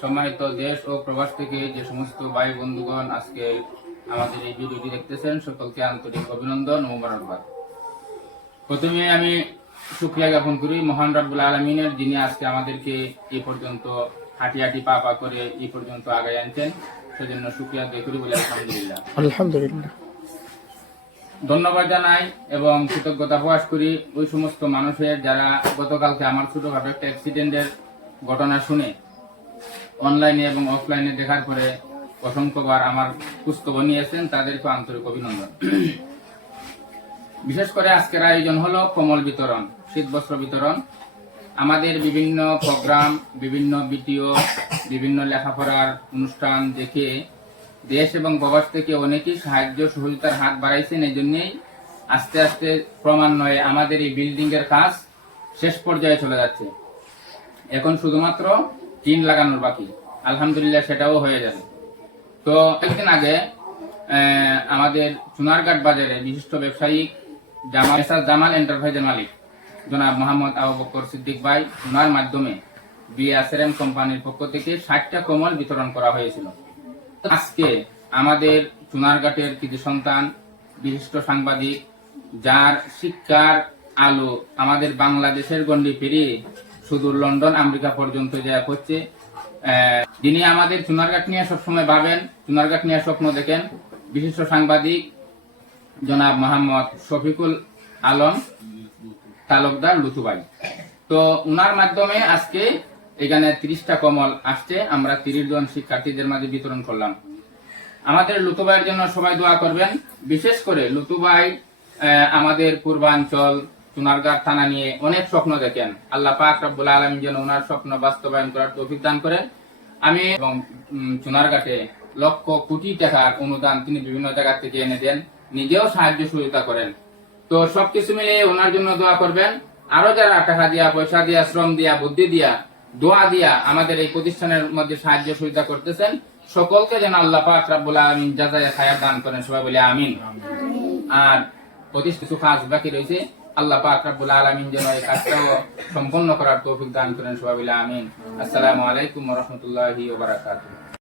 সম্মানিত দেশ ও প্রবাস থেকে যে সমস্ত ভাই বন্ধুগণ আজকে আমাদের এই ভিডিওটি দেখতেছেন, সকলকে আন্তরিক অভিনন্দন ও প্রথমে আমি শুক্রিয়া জ্ঞাপন করি মহান রাব্বুল আলমিনের, যিনি আজকে আমাদেরকে এই পর্যন্ত হাঁটি হাঁটি পা পা করে এই পর্যন্ত আগায় আনছেন। সেজন্য শুক্রিয়া আদায় করি বলে আলহামদুলিল্লাহ। আলহামদুলিল্লাহ। ধন্যবাদ জানাই এবং কৃতজ্ঞতা প্রকাশ করি ওই সমস্ত মানুষের যারা গতকালকে আমার ছোটখাটো একটা অ্যাক্সিডেন্টের ঘটনা শুনে অনলাইনে এবং অফলাইনে দেখার পরে অসংখ্যবার আমার খোঁজখবর নিয়েছেন, তাদেরকে আন্তরিক অভিনন্দন। বিশেষ করে আজকের আয়োজন হলো কমল বিতরণ, শীত বস্ত্র বিতরণ। আমাদের বিভিন্ন প্রোগ্রাম, বিভিন্ন ভিডিও, বিভিন্ন লেখাপড়ার অনুষ্ঠান দেখে দেশ এবং প্রবাস থেকে অনেকেই সাহায্য সহযোগিতার হাত বাড়াইছেন এই জন্যেই আস্তে আস্তে ক্রমান্বয়ে আমাদের এই বিল্ডিং এর কাজ শেষ পর্যায়ে চলে যাচ্ছে। এখন শুধুমাত্র টিন লাগানোর বাকি। আলহামদুলিল্লাহ সেটাও হয়ে যাবে। তো একদিন আগে আমাদের চুনারঘাট বাজারে বিশিষ্ট ব্যবসায়ী জামাল জামাল এন্টারপ্রাইজের মালিক, জনাব মোহাম্মদ আবু বকর সিদ্দিক ভাই ওনার মাধ্যমে বিএসআরএম কোম্পানির পক্ষ থেকে ষাটটা কমল বিতরণ করা হয়েছিল। আজকে আমাদের চুনারঘাটের কিছু সন্তান, বিশিষ্ট সাংবাদিক, যার শিক্ষার আলো আমাদের বাংলাদেশের গণ্ডি পেরিয়ে শুধু লন্ডন, আমেরিকা পর্যন্ত যা করছে যিনি আমাদের চুনারঘাট নিয়ে সবসময় ভাবেন চুনারঘাট নিয়ে স্বপ্ন দেখেন, বিশিষ্ট সাংবাদিক জনাব মোহাম্মদ শফিকুল আলম, তালুকদার লুথুবাই। তো উনার মাধ্যমে আজকে এখানে তিরিশটা কমল আসছে, আমরা তিরিশ জন শিক্ষার্থীদের মাঝে বিতরণ করলাম। আমাদের লুতুবাইয়ের জন্য সবাই দোয়া করবেন। বিশেষ করে লুতুবাই আমাদের পূর্বাঞ্চল চুনারঘাট থানা নিয়ে অনেক স্বপ্ন দেখেন। আল্লাহ পাক রব্বুল আলমী যেন ওনার স্বপ্ন বাস্তবায়ন করার তৌফিক দান করেন। আমি এবং চুনারঘাটে লক্ষ কোটি টাকার অনুদান তিনি বিভিন্ন জায়গা থেকে এনে দেন। নিজেও সাহায্য সহযোগিতা করেন। তো সবকিছু মিলিয়ে ওনার জন্য দোয়া করবেন। আরও যারা টাকা দিয়া, পয়সা দিয়া, শ্রম দিয়া, বুদ্ধি দিয়া দোয়া দিয়া আমাদের এই প্রতিষ্ঠানের মধ্যে সাহায্য সুবিধা করতেছেন। সকলকে যেন আল্লাহ পাক রাব্বুল আলামিন জাযায়ে খায়র দান করেন সবাই বলি আমিন। আর প্রতিষ্ঠিত কিছু কাজ বাকি রয়েছে আল্লাহ পাক রাব্বুল আলামিন যেন এই কাজটাও সম্পন্ন করার তৌফিক দান করেন সবাই বলি আমিন। আসসালামু আলাইকুম ওয়া রাহমাতুল্লাহি ওয়া বারাকাতুহু।